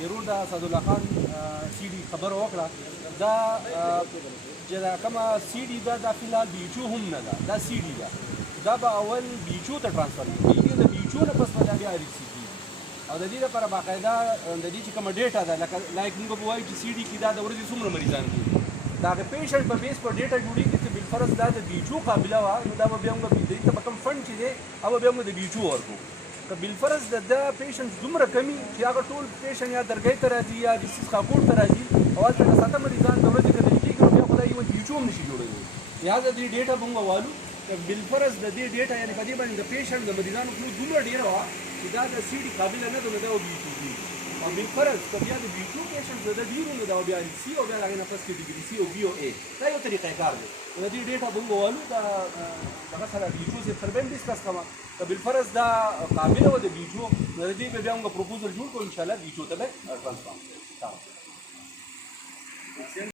ضرور دا اسدالله خان سی ډي خبره وکړه دا چې دا کومه سی ډي ده دا فلحال بي ایچ او هم نه ده دا سی ډي ده دا به اول بي ایچ او ته ټرانسفر کېږي د بي ایچ او نه پس به دا بیا ریسیو کېږي او د دې لپاره باقاعده د دې چې کومه ډیټا ده لکه لایک موږ به وایو چې سی ډي کې دا د ورځې څومره مریضان دي د هغه پیشنټ په بیس پر ډیټا جوړېږي چې بالفرض دا د بي ایچ او قابله وه نو دا به بیا موږ دې ته به کوم فنډ چې دی هغه بیا موږ د بي ایچ او ورکړو که بالفرض د پیشنټ دومره کمی چې هغه ټول پیشنټ یا درګۍ ته راځي یا ډیسیز خاکوړ ته راځي او هلته که ساته مریضان د ورځې کتل کېږي نو بیا خو دا یو بي ایچ او هم نشي جوړولی لهذا دې ډیټا به موږ والو بالفرض د دې ډیټا یعنې په دې باندې د پیشنټ د مریضانو فلو دومره ډېره وه چې دا د سی ډي قابله نه ده نو دا به بي ایچ او کېږي او بالفرض که بیا د بي ایچ او پیشنټ د ده ډېر نو دا به بیا سی او بیا د هغې نه پس کې ډګري سی او بي او اے دا یو طریقه کار دی د دې ډیټا به موږ والو دا دغه سره بي ایچ او صاحب سره به هم ډسکس کومه که بالفرض دا قابله وه د بي ایچ او نو د دې به بیا موږ پروپوزل جوړ کړو انشاءالله بي ایچ او ته به ټرانسفر کړو